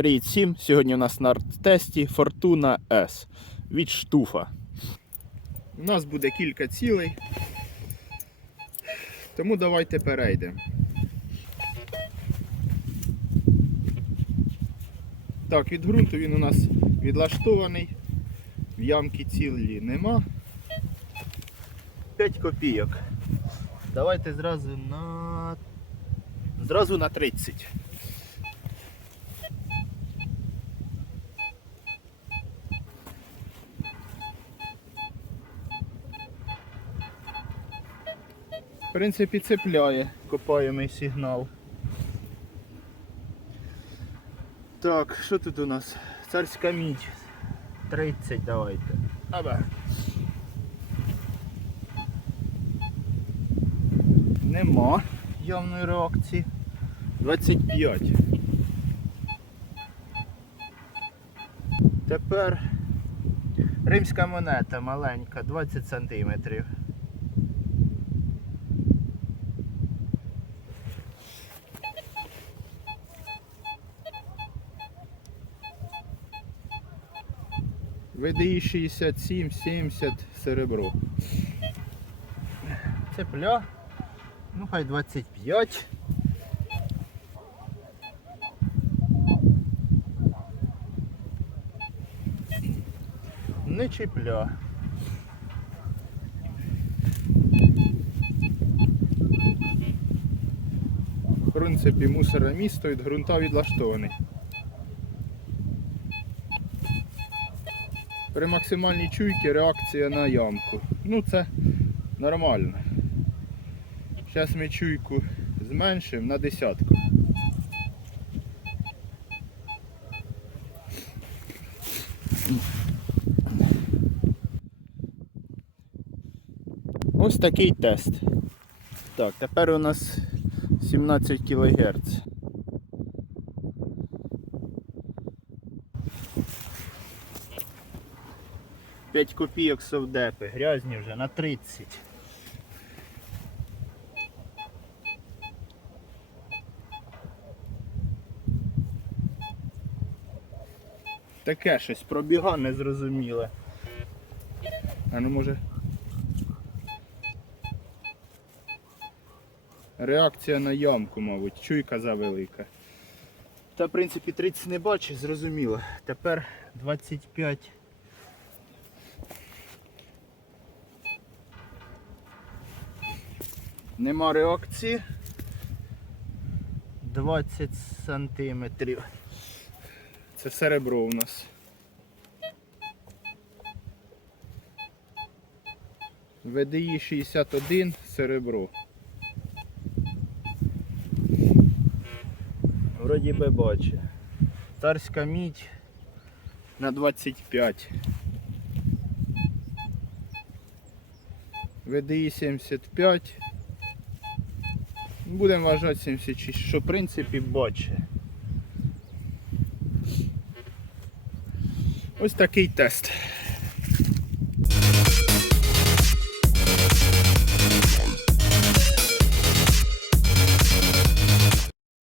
Привіт всім! Сьогодні у нас на тесті Fortuna S від штуфа. У нас буде кілька цілей. Тому давайте перейдемо. Так, від ґрунту він у нас відлаштований. В ямки цілі нема. 5 копійок. Давайте зразу на. Зразу на 30. В принципі, цепляє копаємий сигнал. Так, що тут у нас? Царська мідь. 30 давайте. Аба. Нема явної реакції. 25. Тепер римська монета маленька, 20 сантиметрів. ВДІ 67, 70 серебро. Цепля. Ну хай 25. Не чіпля. В принципі, мусоре місто від ґрунта відлаштований. При максимальній чуйці реакція на ямку. Ну це нормально. Зараз ми чуйку зменшимо на десятку. Ось такий тест. Так, тепер у нас 17 кГц. П'ять копійок совдепи, грязні вже на 30. Таке щось пробіга незрозуміле. А ну може. Реакція на ямку, мабуть, чуйка завелика. Та, в принципі, 30 не бачу, зрозуміло. Тепер 25. Нема реакції. 20 сантиметрів. Це серебро у нас. ВДІ 61 серебро. Вроді би бачу. Царська мідь на 25. ВДІ 75. Будемо вважати 76, що в принципі бачить. Ось такий тест.